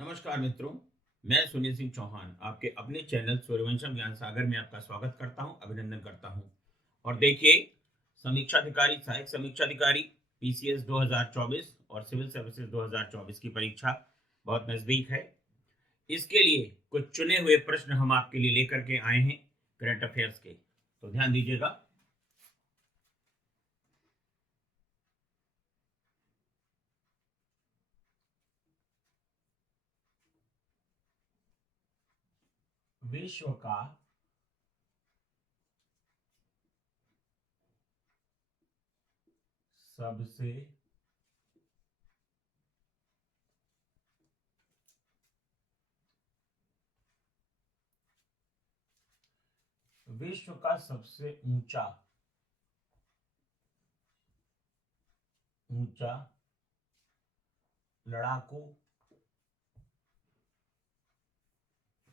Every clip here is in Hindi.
नमस्कार मित्रों, मैं सुनील सिंह चौहान आपके अपने चैनल सूर्यवंशम ज्ञान सागर में आपका स्वागत करता हूं, अभिनंदन करता हूं। और देखिए, समीक्षा अधिकारी, सहायक समीक्षा अधिकारी पीसीएस 2024 और सिविल सर्विसेज 2024 की परीक्षा बहुत नज़दीक है। इसके लिए कुछ चुने हुए प्रश्न हम आपके लिए लेकर के आए हैं करंट अफेयर्स के, तो ध्यान दीजिएगा। विश्व का सबसे विश्व का सबसे ऊंचा ऊंचा लड़ाकू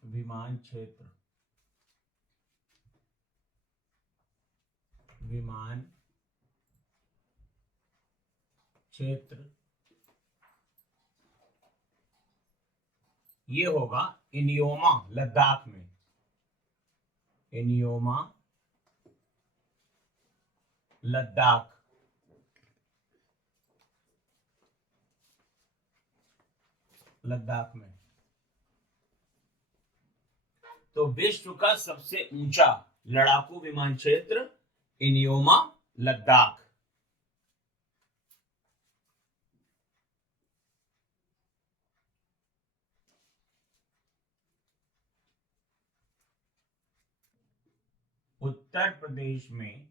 विमान क्षेत्र विमान क्षेत्र ये होगा इनियोमा, लद्दाख में। इनियोमा लद्दाख। लद्दाख में। तो विश्व का सबसे ऊंचा लड़ाकू विमान क्षेत्र इनियोमा लद्दाख। उत्तर प्रदेश में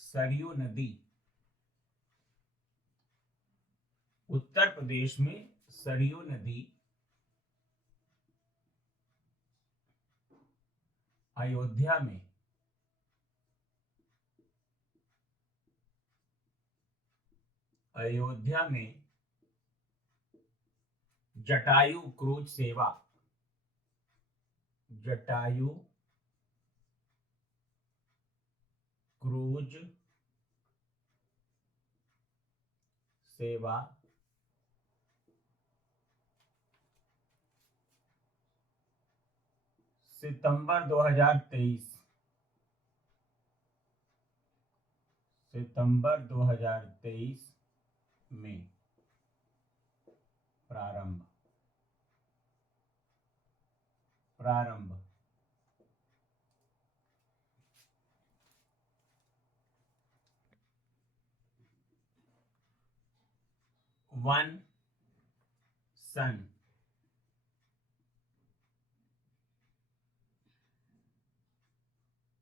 सरयू नदी। उत्तर प्रदेश में सरयू नदी अयोध्या में अयोध्या में जटायु क्रूज सेवा जटायु क्रूज सेवा सितंबर 2023 में प्रारंभ प्रारंभ 1 सन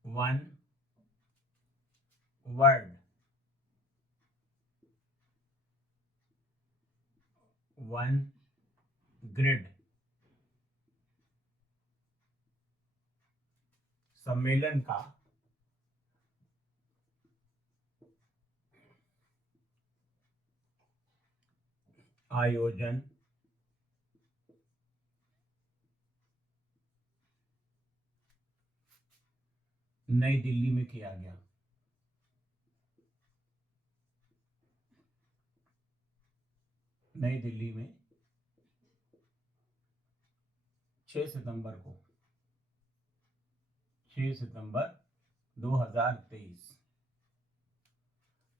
1 वर्ड 1 ग्रिड। सम्मेलन का आयोजन नई दिल्ली में किया गया। नई दिल्ली में 6 सितंबर को 6 सितंबर 2023।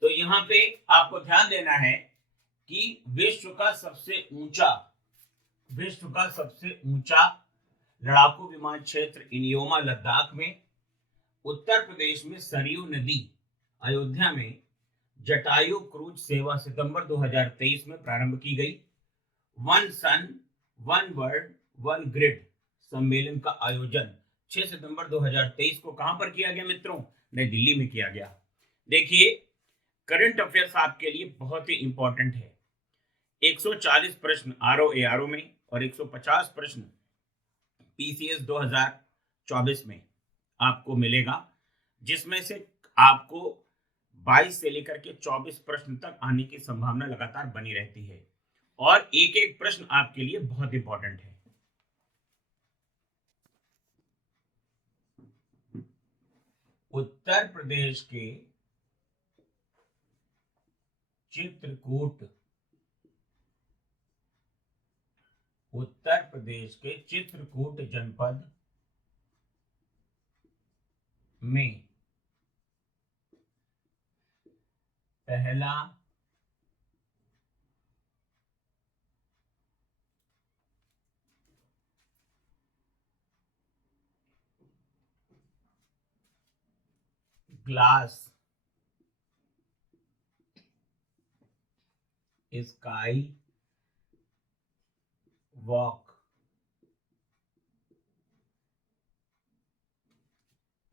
तो यहां पे आपको ध्यान देना है कि विश्व का सबसे ऊंचा लड़ाकू विमान क्षेत्र इनियोमा लद्दाख में, उत्तर प्रदेश में सरयू नदी अयोध्या में जटायु क्रूज सेवा सितंबर 2023 में प्रारंभ की गई। 1 सन 1 वर्ल्ड 1 ग्रिड सम्मेलन का आयोजन 6 सितंबर 2023 को कहां पर किया गया मित्रों? नई दिल्ली में किया गया। देखिए, करंट अफेयर्स आपके लिए बहुत ही इंपॉर्टेंट है। 140 प्रश्न आरओ एआरओ में और 150 प्रश्न पीसीएस 2024 में आपको मिलेगा, जिसमें से आपको 22 से लेकर के 24 प्रश्न तक आने की संभावना लगातार बनी रहती है और एक एक प्रश्न आपके लिए बहुत इंपॉर्टेंट है। उत्तर प्रदेश के चित्रकूट उत्तर प्रदेश के चित्रकूट जनपद में पहला ग्लास स्काई वॉक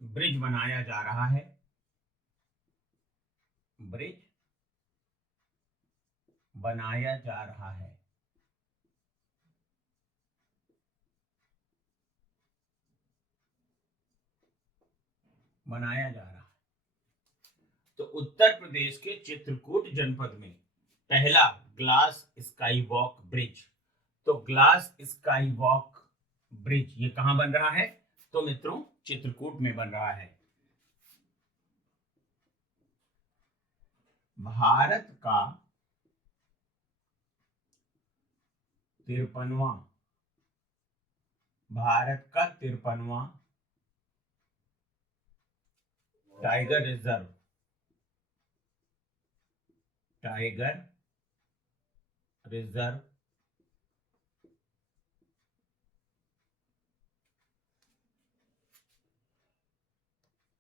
ब्रिज बनाया जा रहा है। ब्रिज बनाया जा रहा है। बनाया जा रहा है। तो उत्तर प्रदेश के चित्रकूट जनपद में पहला ग्लास स्काई वॉक ब्रिज। तो ग्लास स्काई वॉक ब्रिज ये कहां बन रहा है? तो मित्रों चित्रकूट में बन रहा है। भारत का 53वां टाइगर रिजर्व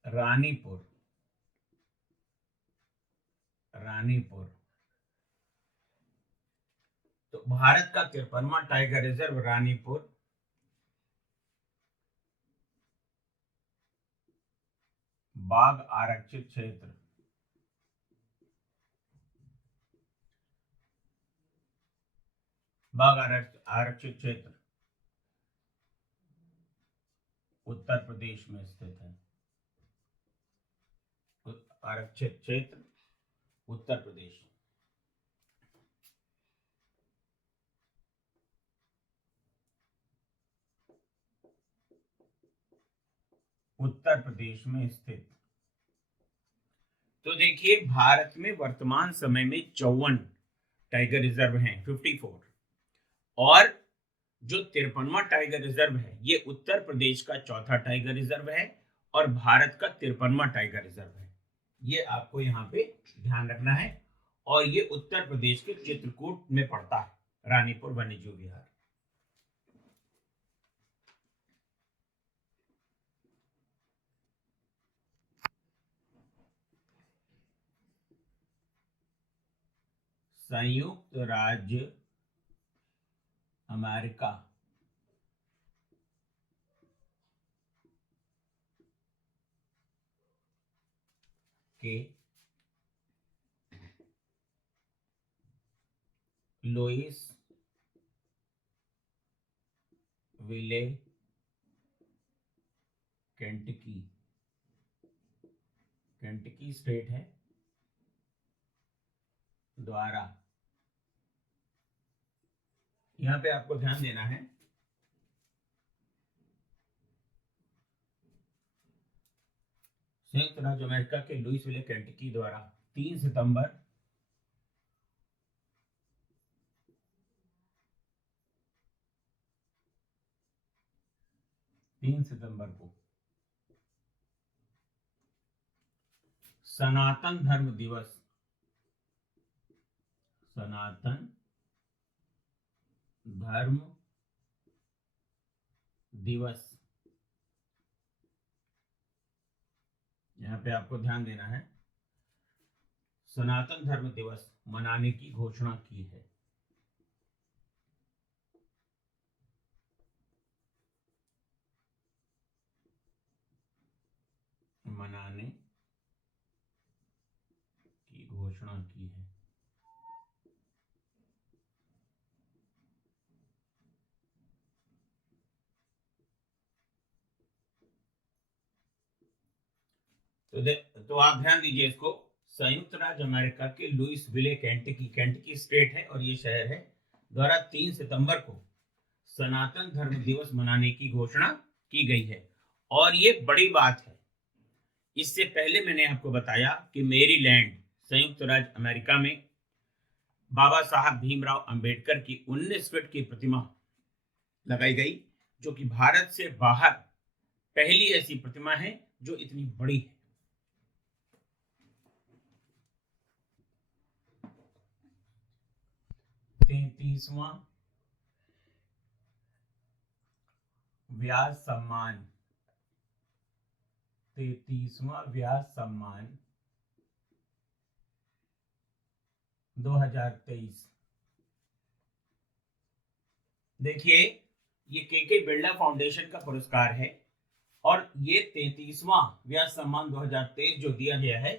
रानीपुर तो भारत का 53वां टाइगर रिजर्व रानीपुर बाघ आरक्षित क्षेत्र उत्तर प्रदेश में स्थित है। आरक्षित क्षेत्र उत्तर प्रदेश। उत्तर प्रदेश में स्थित। तो देखिए भारत में वर्तमान समय में 54 टाइगर रिजर्व हैं, 54। और जो 53वां टाइगर रिजर्व है ये उत्तर प्रदेश का चौथा टाइगर रिजर्व है और भारत का 53वां टाइगर रिजर्व है। ये आपको यहाँ पे ध्यान रखना है। और ये उत्तर प्रदेश के चित्रकूट में पड़ता है, रानीपुर वन्यजीव विहार। संयुक्त राज्य अमेरिका के लुइसविले केंटकी स्टेट है द्वारा, यहां पे आपको ध्यान देना है, संयुक्त राज्य अमेरिका के लुइसविले केंटकी द्वारा 3 सितंबर 3 सितंबर को सनातन धर्म दिवस यहाँ पे आपको ध्यान देना है, सनातन धर्म दिवस मनाने की घोषणा की है। मनाने की घोषणा की है। तो आप ध्यान दीजिए इसको, संयुक्त राज्य अमेरिका के लुइसविले केंटकी स्टेट है और ये शहर है द्वारा 3 सितंबर को सनातन धर्म दिवस मनाने की घोषणा की गई है। और ये बड़ी बात है। इससे पहले मैंने आपको बताया कि मेरीलैंड संयुक्त राज्य अमेरिका में बाबा साहब भीमराव अंबेडकर की 19 फीट की प्रतिमा लगाई गई, जो कि भारत से बाहर पहली ऐसी प्रतिमा है जो इतनी बड़ी है। 33वां व्यास सम्मान, 33वां व्यास सम्मान 2023। देखिए, ये के बिरला फाउंडेशन का पुरस्कार है और ये 33वां व्यास सम्मान 2023 जो दिया गया है,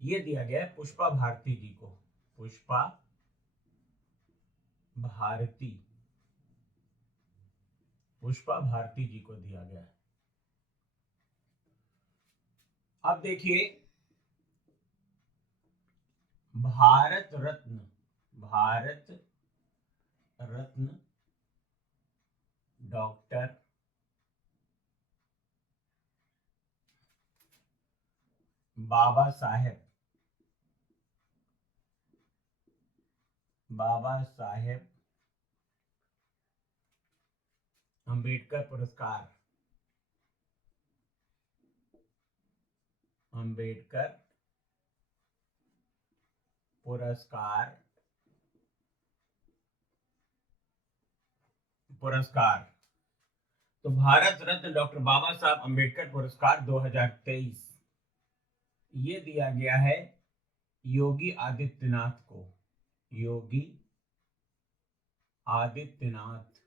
ये दिया गया है पुष्पा भारती जी को। पुष्पा भारती, पुष्पा भारती जी को दिया गया है। अब देखिए, भारत रत्न, भारत रत्न डॉक्टर बाबा साहेब अंबेडकर पुरस्कार, अंबेडकर पुरस्कार, पुरस्कार तो भारत रत्न डॉक्टर बाबा साहब अंबेडकर पुरस्कार 2023 ये दिया गया है योगी आदित्यनाथ को। योगी आदित्यनाथ,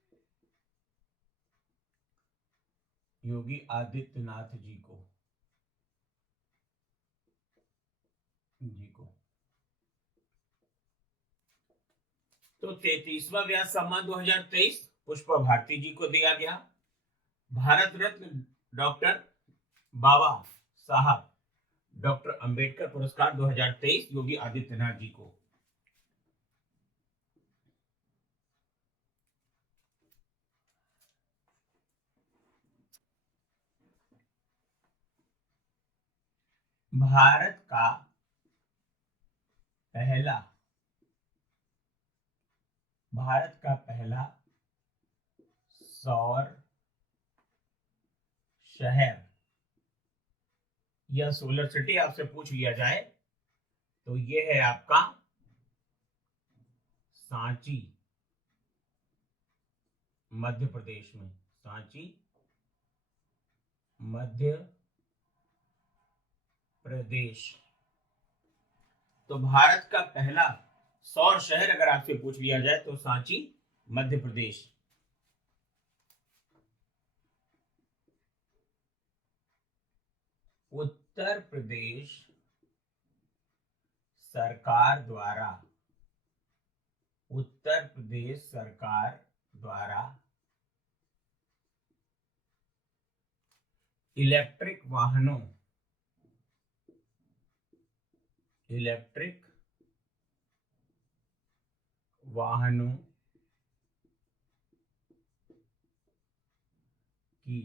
योगी आदित्यनाथ जी को, तो 33वां व्यास सम्मान 2023 पुष्पा भारती जी को दिया गया। भारत रत्न डॉक्टर बाबा साहब डॉक्टर अंबेडकर पुरस्कार 2023 योगी आदित्यनाथ जी को। भारत का पहला सौर शहर या सोलर सिटी आपसे पूछ लिया जाए तो ये है आपका सांची, मध्य प्रदेश में। सांची, मध्य प्रदेश। तो भारत का पहला सौर शहर अगर आपसे पूछ लिया जाए तो सांची, मध्य प्रदेश। उत्तर प्रदेश सरकार द्वारा, उत्तर प्रदेश सरकार द्वारा इलेक्ट्रिक वाहनों, इलेक्ट्रिक वाहनों की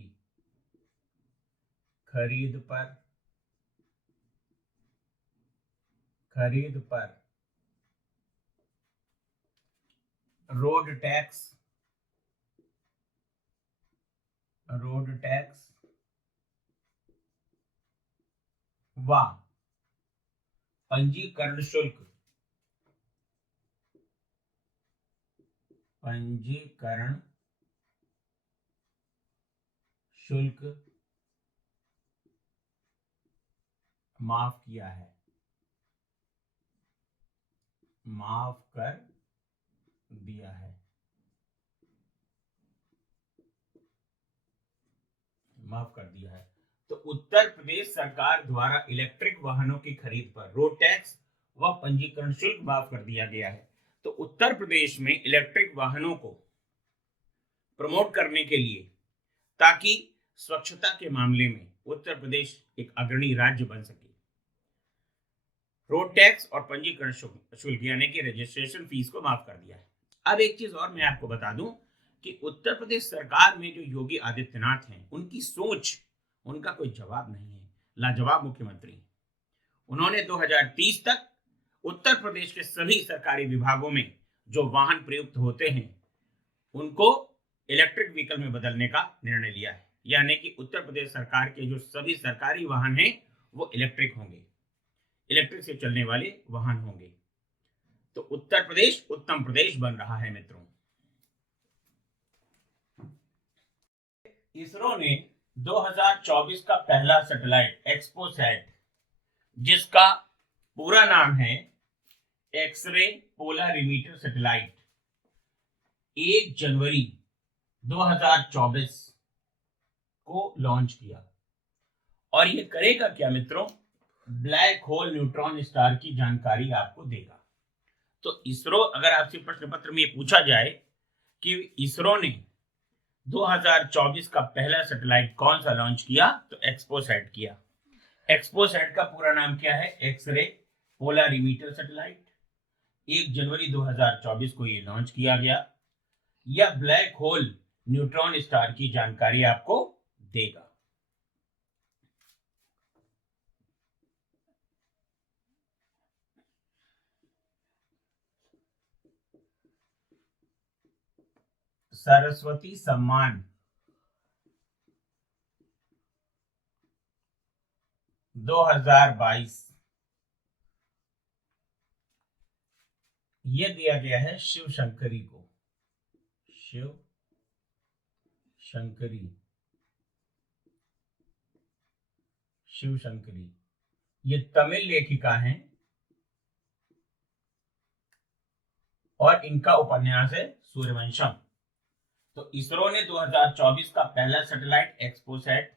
खरीद पर रोड टैक्स व पंजीकरण शुल्क, पंजीकरण शुल्क माफ किया है, माफ कर दिया है, माफ कर दिया है। तो उत्तर प्रदेश सरकार द्वारा इलेक्ट्रिक वाहनों की खरीद पर रोड टैक्स व पंजीकरण शुल्क माफ कर दिया गया है। तो उत्तर प्रदेश में इलेक्ट्रिक वाहनों को प्रमोट करने के लिए, ताकि स्वच्छता के मामले में उत्तर प्रदेश एक अग्रणी राज्य बन सके, रोड टैक्स और पंजीकरण शुल्क यानी कि रजिस्ट्रेशन फीस को माफ कर दिया है। अब एक चीज और मैं आपको बता दूं कि उत्तर प्रदेश सरकार में जो योगी आदित्यनाथ हैं, उनकी सोच, उनका कोई जवाब नहीं है, लाजवाब मुख्यमंत्री। उन्होंने 2030 तक उत्तर प्रदेश के सभी सरकारी विभागों में जो वाहन प्रयुक्त होते हैं उनको इलेक्ट्रिक व्हीकल में बदलने का निर्णय लिया है, यानी कि उत्तर प्रदेश सरकार के जो सभी सरकारी वाहन हैं वो इलेक्ट्रिक होंगे, इलेक्ट्रिक से चलने वाले वाहन होंगे। तो उत्तर प्रदेश उत्तम प्रदेश बन रहा है मित्रों। इसरो ने 2024 का पहला सैटेलाइट एक्सपोसैट, जिसका पूरा नाम है एक्सरे पोलरिमीटर सैटेलाइट, 1 जनवरी 2024 को लॉन्च किया। और ये करेगा क्या मित्रों? ब्लैक होल न्यूट्रॉन स्टार की जानकारी आपको देगा। तो इसरो, अगर आपसे प्रश्न पत्र में ये पूछा जाए कि इसरो ने 2024 का पहला सैटेलाइट कौन सा लॉन्च किया, तो एक्सपोसैट किया। एक्सपोसैट का पूरा नाम क्या है? X ray polarimeter satellite. 1 जनवरी 2024 को ये लॉन्च किया गया। यह ब्लैक होल न्यूट्रॉन स्टार की जानकारी आपको देगा। सरस्वती सम्मान 2022 ये दिया गया है शिव शंकरी को। शिव शंकरी, शिव शंकरी ये तमिल लेखिका हैं और इनका उपन्यास है सूर्यवंशम। तो इसरो ने 2024 का पहला satellite XPoSat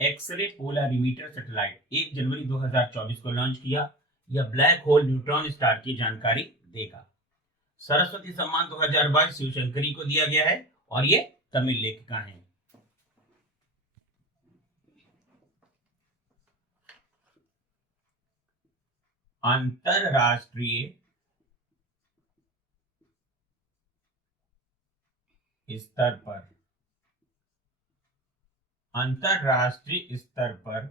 x ray polarimeter satellite 1 जनवरी 2024 को लॉन्च किया। यह ब्लैक होल न्यूट्रॉन स्टार की जानकारी देगा। सरस्वती सम्मान 2022 शिव शंकरी को दिया गया है और ये तमिल लेखिका हैं। अंतरराष्ट्रीय स्तर पर, अंतरराष्ट्रीय स्तर पर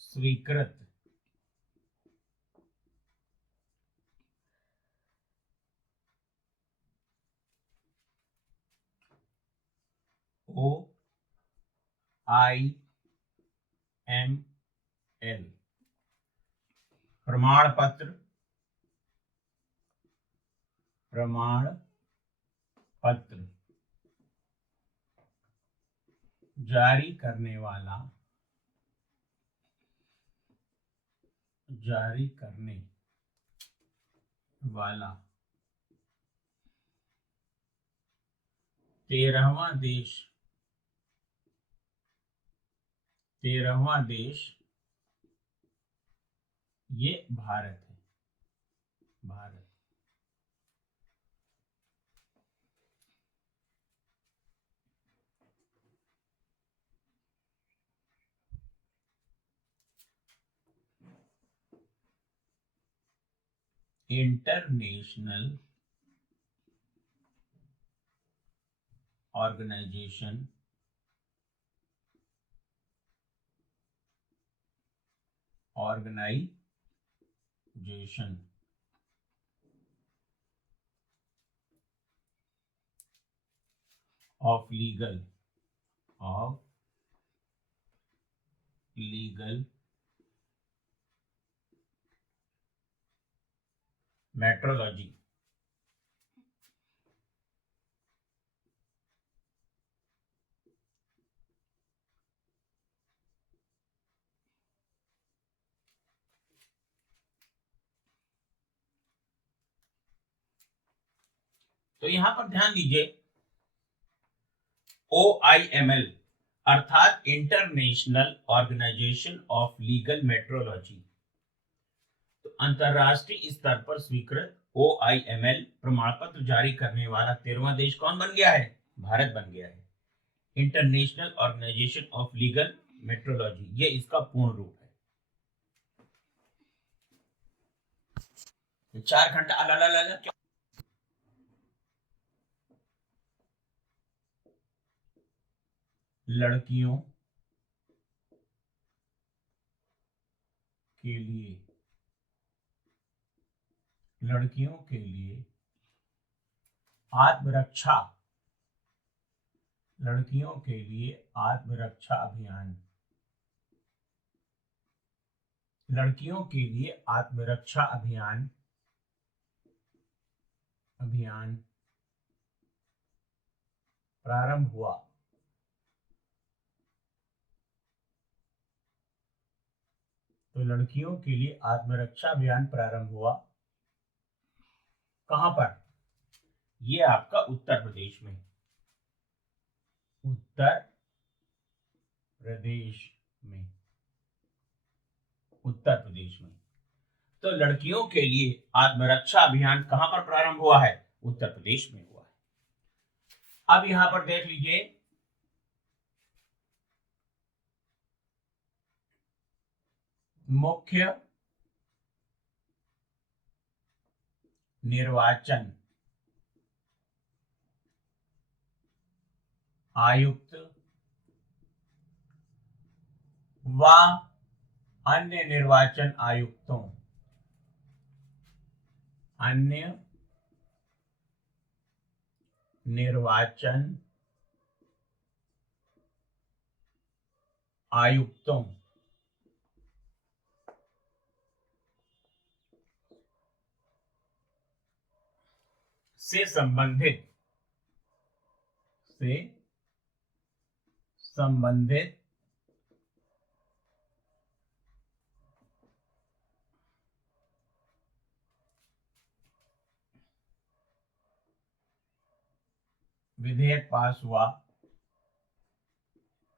स्वीकृत OIML प्रमाण पत्र जारी करने वाला 13वां देश ये भारत है। Bharat international organisation of legal metrology तो यहां पर ध्यान दीजिए, OIML अर्थात international organisation of legal metrology, तो अंतरराष्ट्रीय स्तर पर स्वीकृत OIML प्रमाण पत्र जारी करने वाला 13वां देश कौन बन गया है? भारत बन गया है। International organisation of legal metrology ये इसका पूर्ण रूप है। 4 घंटा अलग लड़कियों के लिए आत्मरक्षा, लड़कियों के लिए आत्मरक्षा अभियान, लड़कियों के लिए आत्मरक्षा अभियान प्रारंभ हुआ। तो लड़कियों के लिए आत्मरक्षा अभियान प्रारंभ हुआ कहां पर? ये आपका उत्तर प्रदेश में, उत्तर प्रदेश में, उत्तर प्रदेश में। तो लड़कियों के लिए आत्मरक्षा अभियान कहां पर प्रारंभ हुआ है? उत्तर प्रदेश में हुआ है। अब यहां पर देख लीजिए, मुख्य निर्वाचन आयुक्त व अन्य निर्वाचन आयुक्तों, अन्य निर्वाचन आयुक्तों से संबंधित विधेयक पास हुआ,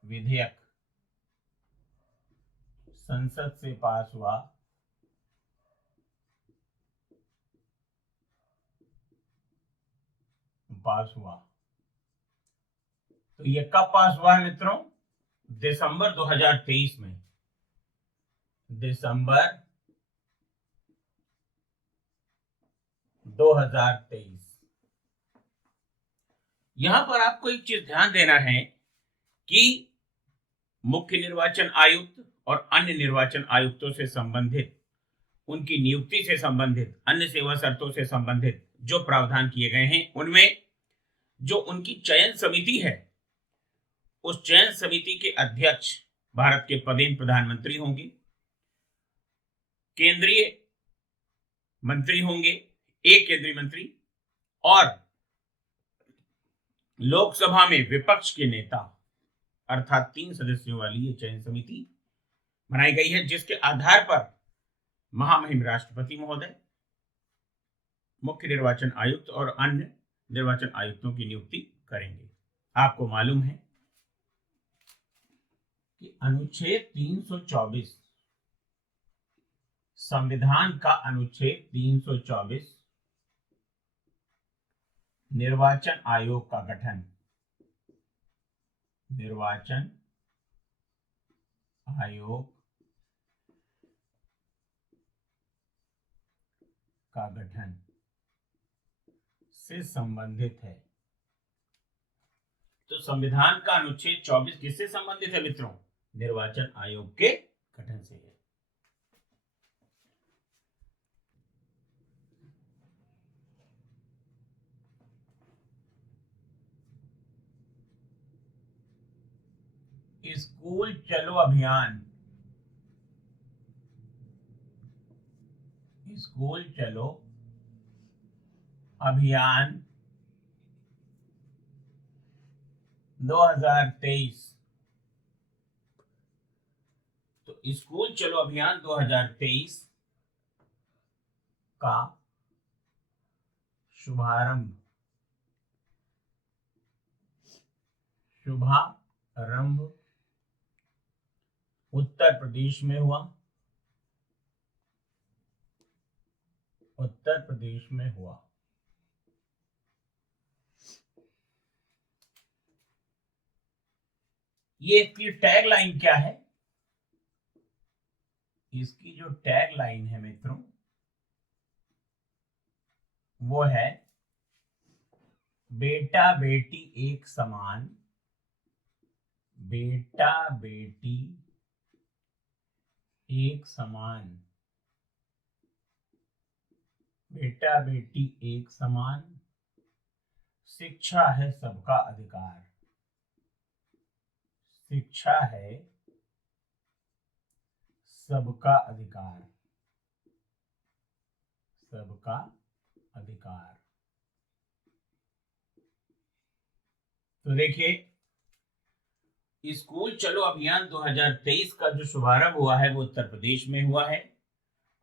विधेयक संसद से पास हुआ, तो ये कब पास हुआ है मित्रों? दिसंबर 2023 में, दिसंबर 2023। यहां पर आपको एक चीज ध्यान देना है कि मुख्य निर्वाचन आयुक्त और अन्य निर्वाचन आयुक्तों से संबंधित, उनकी नियुक्ति से संबंधित, अन्य सेवा शर्तों से संबंधित जो प्रावधान किए गए हैं, उनमें जो उनकी चयन समिति है, उस चयन समिति के अध्यक्ष भारत के पदेन प्रधानमंत्री होंगे, केंद्रीय मंत्री होंगे, एक केंद्रीय मंत्री, और लोकसभा में विपक्ष के नेता, अर्थात 3 सदस्यों वाली ये चयन समिति बनाई गई है, जिसके आधार पर महामहिम राष्ट्रपति महोदय मुख्य निर्वाचन आयुक्त और अन्य निर्वाचन आयुक्तों की नियुक्ति करेंगे। आपको मालूम है कि अनुच्छेद 324, संविधान का अनुच्छेद 324 निर्वाचन आयोग का गठन, निर्वाचन आयोग का गठन से संबंधित है। तो संविधान का अनुच्छेद 24 किससे संबंधित है मित्रों? निर्वाचन आयोग के गठन से है। स्कूल चलो अभियान, स्कूल चलो अभियान 2023, तो स्कूल चलो अभियान 2023 का शुभारंभ उत्तर प्रदेश में हुआ, उत्तर प्रदेश में हुआ। ये इसकी टैग लाइन क्या है? इसकी जो टैग लाइन है मित्रों, वो है बेटा बेटी एक समान, बेटा बेटी एक समान, बेटा बेटी एक समान, शिक्षा है सबका अधिकार। शिक्षा है सबका अधिकार। सबका अधिकार। तो देखिए, स्कूल चलो अभियान 2023 का जो शुभारंभ हुआ है वो उत्तर प्रदेश में हुआ है,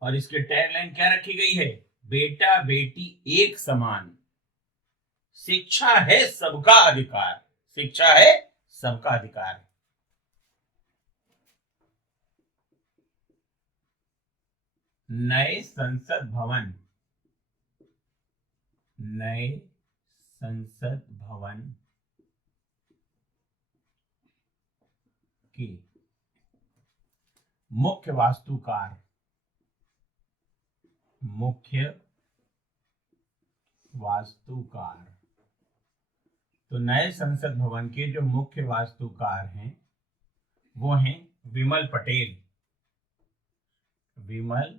और इसके टैगलाइन क्या रखी गई है? बेटा बेटी एक समान, शिक्षा है सबका अधिकार। शिक्षा है सबका अधिकार। नए संसद भवन, नए संसद भवन के मुख्य वास्तुकार, मुख्य वास्तुकार। तो नए संसद भवन के जो मुख्य वास्तुकार हैं वो हैं विमल पटेल। विमल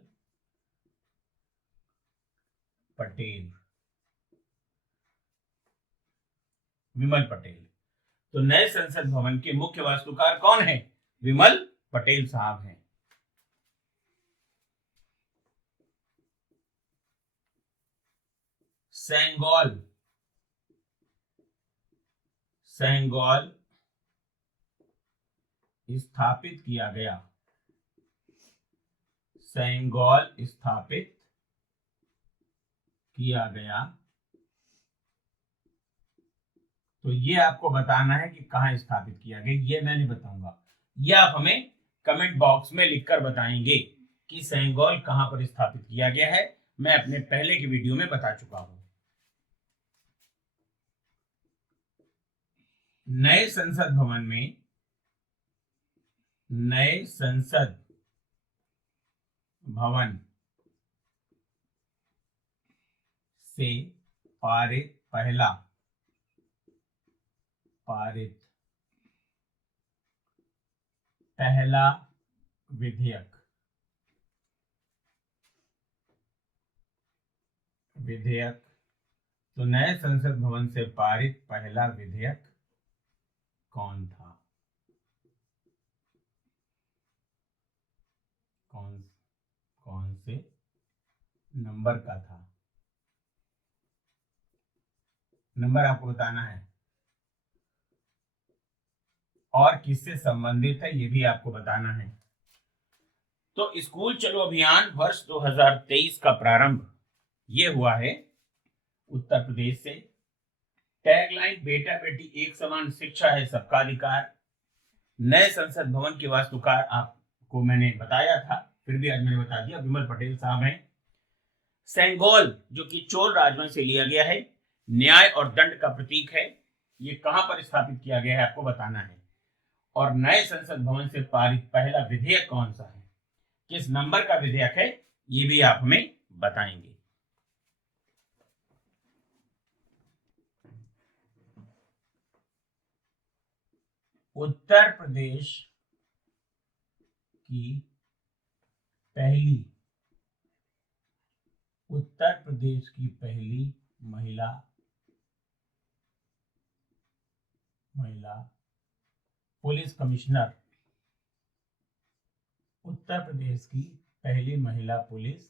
पटेल। विमल पटेल। तो नए संसद भवन के मुख्य वास्तुकार कौन है? विमल पटेल साहब हैं। सेंगोल, सेंगोल स्थापित किया गया। सेंगोल स्थापित किया गया। तो ये आपको बताना है कि कहां स्थापित किया गया, ये मैं नहीं बताऊंगा, ये आप हमें कमेंट बॉक्स में लिखकर बताएंगे कि सेंगोल कहां पर स्थापित किया गया है। मैं अपने पहले की वीडियो में बता चुका हूं। नए संसद भवन में, नए संसद भवन से पारित पहला, पारित पहला विधेयक, विधेयक। तो नए संसद भवन से पारित पहला विधेयक कौन था? कौन से नंबर का था? नंबर आपको बताना है, और किससे संबंधित है ये भी आपको बताना है। तो स्कूल चलो अभियान वर्ष 2023 का प्रारंभ ये हुआ है उत्तर प्रदेश से। टैगलाइन बेटा बेटी एक समान, शिक्षा है सबका अधिकार। नए संसद भवन के वास्तुकार आपको मैंने बताया था, फिर भी आज मैंने बता दिया, विमल पटेल साहब हैं। सेंगोल जो कि चोल राजवंश से लिया गया है, न्याय और दंड का प्रतीक है। ये कहां पर स्थापित किया गया है आपको बताना है। और नए संसद भवन से पारित पहला विधेयक कौन सा है, किस नंबर का विधेयक है, ये भी आप हमें बताएंगे। उत्तर प्रदेश की पहली, उत्तर प्रदेश की पहली महिला पुलिस कमिश्नर, उत्तर प्रदेश की पहली महिला पुलिस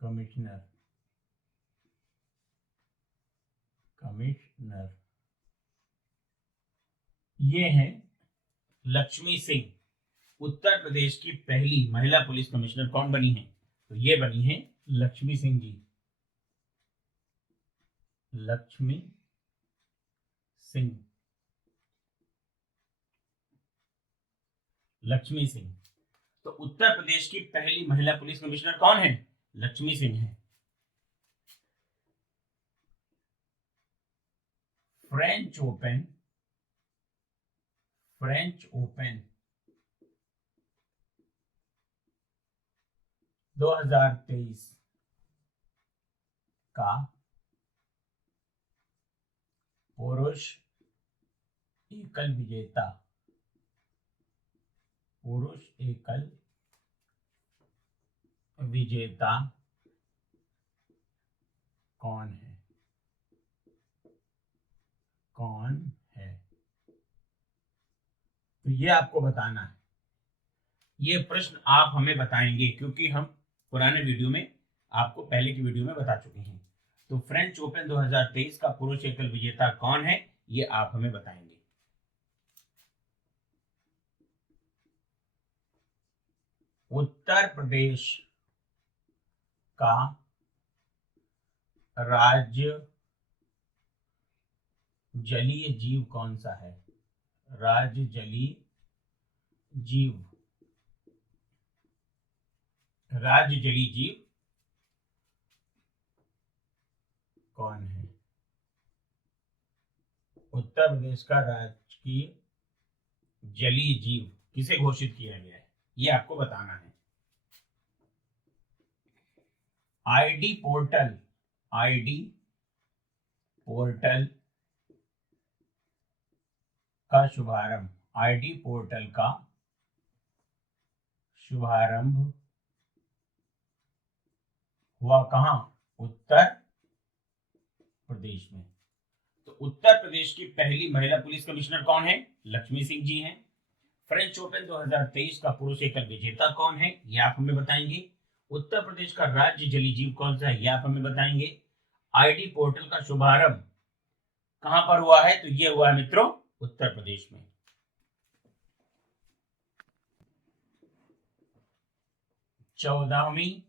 कमिश्नर, ये हैं लक्ष्मी सिंह। उत्तर प्रदेश की पहली महिला पुलिस कमिश्नर कौन बनी है? तो ये बनी है लक्ष्मी सिंह जी। लक्ष्मी सिंह, लक्ष्मी सिंह। तो उत्तर प्रदेश की पहली महिला पुलिस कमिश्नर कौन है? लक्ष्मी सिंह है। फ्रेंच ओपन, फ्रेंच ओपन 2023 का पुरुष एकल विजेता, पुरुष एकल विजेता कौन है? कौन है? तो ये आपको बताना है। ये प्रश्न आप हमें बताएंगे, क्योंकि हम पुराने वीडियो में आपको पहले की वीडियो में बता चुके हैं। तो फ्रेंच ओपन 2023 का पुरुष एकल विजेता कौन है, ये आप हमें बताएंगे। उत्तर प्रदेश का राज्य जलीय जीव कौन सा है? राज्य जलीय जीव, राज्य जलीय जीव कौन है? उत्तर प्रदेश का राजकीय जलीय जीव किसे घोषित किया गया है, ये आपको बताना है। आईडी पोर्टल, आईडी पोर्टल का शुभारंभ, आईडी पोर्टल का शुभारंभ हुआ कहां? उत्तर प्रदेश में। तो उत्तर प्रदेश की पहली महिला पुलिस कमिश्नर कौन है? लक्ष्मी सिंह जी हैं। फ्रेंच ओपन 2023 का पुरुष एकल विजेता कौन है, ये आप हमें बताएंगे। उत्तर प्रदेश का राज्य जलीय जीव कौन सा है, ये आप हमें बताएंगे। आईडी पोर्टल का शुभारंभ कहां पर हुआ है, तो ये हुआ है मित्रों उत्तर प्रदेश में। चौदहवीं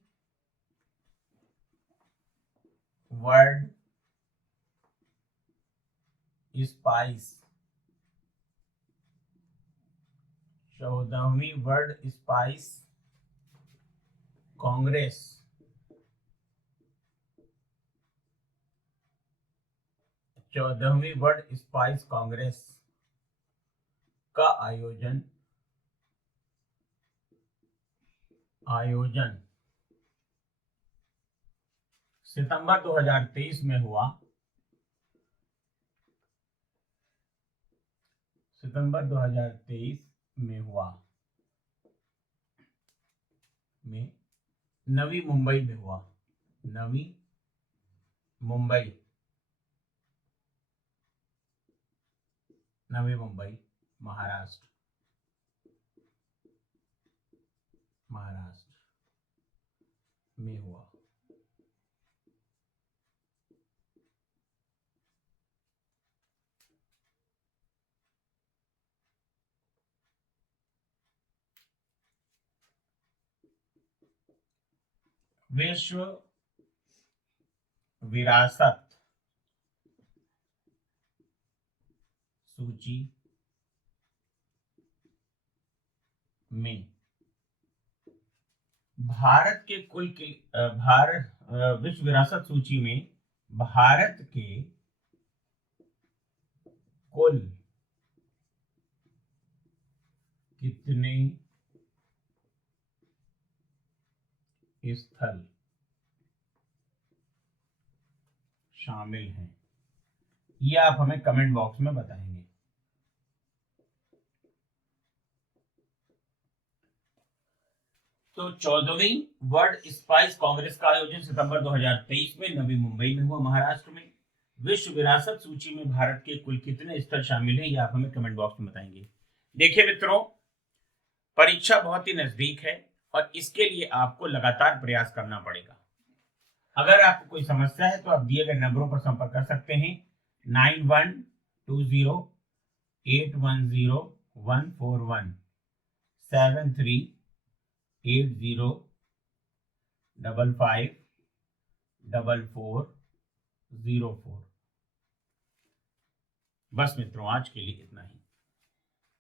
वर्ल्ड स्पाइस, 14वीं world spice congress world spice congress का आयोजन सितंबर 2023 में हुआ। सितंबर 2023 में हुआ, में नवी मुंबई में हुआ। नवी मुंबई, नवी मुंबई महाराष्ट्र में हुआ। विश्व विरासत सूची में भारत के कुल विश्व विरासत सूची में भारत के कुल कितने स्थल शामिल हैं, ये आप हमें कमेंट बॉक्स में बताएंगे। तो 14वीं वर्ल्ड स्पाइस कांग्रेस का आयोजन सितंबर 2023 में नवी मुंबई में हुआ, महाराष्ट्र में। विश्व विरासत सूची में भारत के कुल कितने स्थल शामिल हैं, ये आप हमें कमेंट बॉक्स में बताएंगे। देखिए मित्रों, परीक्षा बहुत ही नजदीक है और इसके लिए आपको लगातार प्रयास करना पड़ेगा। अगर आपको कोई समस्या है तो आप दिए गए नंबरों पर संपर्क कर सकते हैं। 9120810141 7380554404। बस मित्रों, आज के लिए इतना ही।